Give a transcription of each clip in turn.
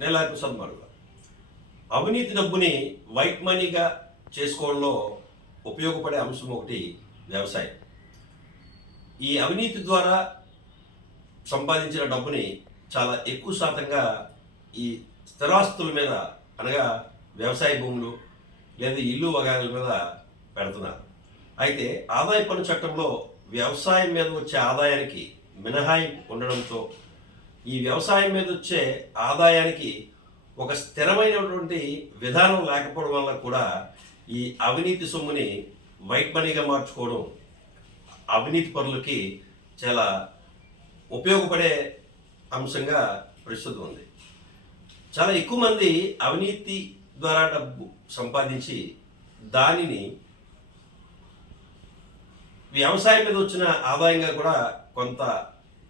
నెలకు సన్మానుగా అవినీతి డబ్బుని వైట్ మనీగా చేసుకోవడంలో ఉపయోగపడే అంశం ఒకటి వ్యవసాయం. ఈ అవినీతి ద్వారా సంపాదించిన డబ్బుని చాలా ఎక్కువ శాతంగా ఈ స్థిరాస్తుల మీద, అనగా వ్యవసాయ భూములు లేదా ఇల్లు వగైరాల మీద పెడుతున్నారు. అయితే ఆదాయ పన్ను చట్టంలో వ్యవసాయం మీద వచ్చే ఆదాయానికి మినహాయింపు ఉండడంతో ఈ వ్యవసాయం మీద వచ్చే ఆదాయానికి ఒక స్థిరమైనటువంటి విధానం లేకపోవడం వల్ల కూడా ఈ అవినీతి సొమ్ముని వైట్ మనీగా మార్చుకోవడం అవినీతి పరులకి చాలా ఉపయోగపడే అంశంగా ప్రస్తుతం ఉంది. చాలా ఎక్కువ మంది అవినీతి ద్వారా డబ్బు సంపాదించి దానిని వ్యవసాయం మీద వచ్చిన ఆదాయంగా కూడా కొంత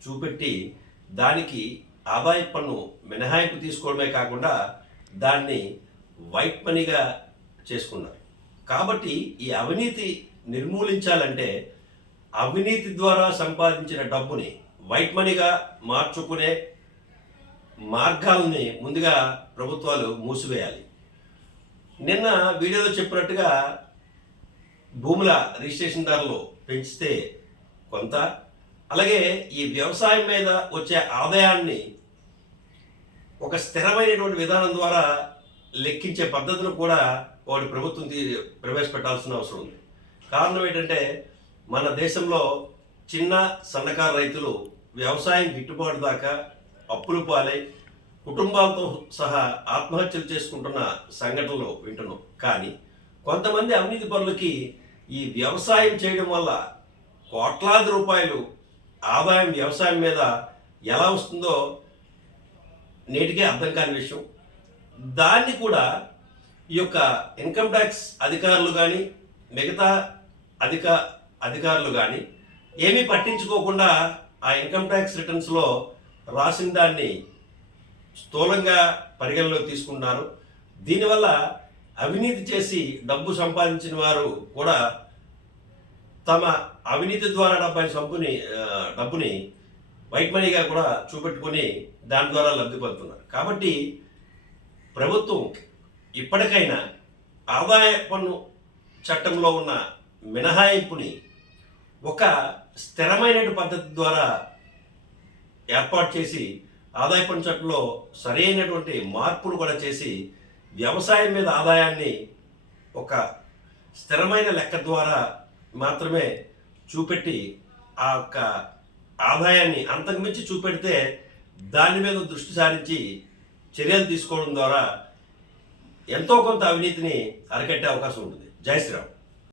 చూపెట్టి దానికి ఆదాయ పన్ను మినహాయింపు తీసుకోవడమే కాకుండా దాన్ని వైట్ మనీగా చేసుకున్నారు. కాబట్టి ఈ అవినీతి నిర్మూలించాలంటే అవినీతి ద్వారా సంపాదించిన డబ్బుని వైట్ మనీగా మార్చుకునే మార్గాలని ముందుగా ప్రభుత్వాలు మూసివేయాలి. నిన్న వీడియోలో చెప్పినట్టుగా భూముల రిజిస్ట్రేషన్ ధరలు పెంచితే కొంత, అలాగే ఈ వ్యవసాయం మీద వచ్చే ఆదాయాన్ని ఒక స్థిరమైనటువంటి విధానం ద్వారా లెక్కించే పద్ధతులు కూడా వాటి ప్రభుత్వం ప్రవేశపెట్టాల్సిన అవసరం ఉంది. కారణం ఏంటంటే మన దేశంలో చిన్న సన్నకారు రైతులు వ్యవసాయం గిట్టుబాటు దాకా అప్పులు పాలై కుటుంబాలతో సహా ఆత్మహత్యలు చేసుకుంటున్న సంఘటనలు వింటున్నాం. కానీ కొంతమంది అవినీతి పరులకి ఈ వ్యవసాయం చేయడం వల్ల కోట్లాది రూపాయలు ఆదాయం వ్యవసాయం మీద ఎలా వస్తుందో నేటికే అర్థం కాని విషయం. దాన్ని కూడా ఈ యొక్క ఇన్కమ్ ట్యాక్స్ అధికారులు కానీ మిగతా అధికారులు కానీ ఏమీ పట్టించుకోకుండా ఆ ఇన్కమ్ ట్యాక్స్ రిటర్న్స్లో రాసిన దాన్ని స్థూలంగా పరిగణలోకి తీసుకుంటున్నారు. దీనివల్ల అవినీతి చేసి డబ్బు సంపాదించిన వారు కూడా తమ అవినీతి ద్వారా డబ్బుని వైట్ మనీగా కూడా చూపెట్టుకొని దాని ద్వారా లబ్ధి పొందుతున్నారు. కాబట్టి ప్రభుత్వం ఇప్పటికైనా ఆదాయ పన్ను చట్టంలో ఉన్న మినహాయింపుని ఒక స్థిరమైన పద్ధతి ద్వారా ఏర్పాటు చేసి ఆదాయ పన్ను చట్టంలో సరైనటువంటి మార్పులు కూడా చేసి వ్యవసాయం మీద ఆదాయాన్ని ఒక స్థిరమైన లెక్క ద్వారా మాత్రమే చూపెట్టి ఆ యొక్క ఆదాయాన్ని అంతకుమించి చూపెడితే దాని మీద దృష్టి సారించి చర్యలు తీసుకోవడం ద్వారా ఎంతో కొంత అవినీతిని అరికట్టే అవకాశం ఉంటుంది. జై శ్రీరామ్.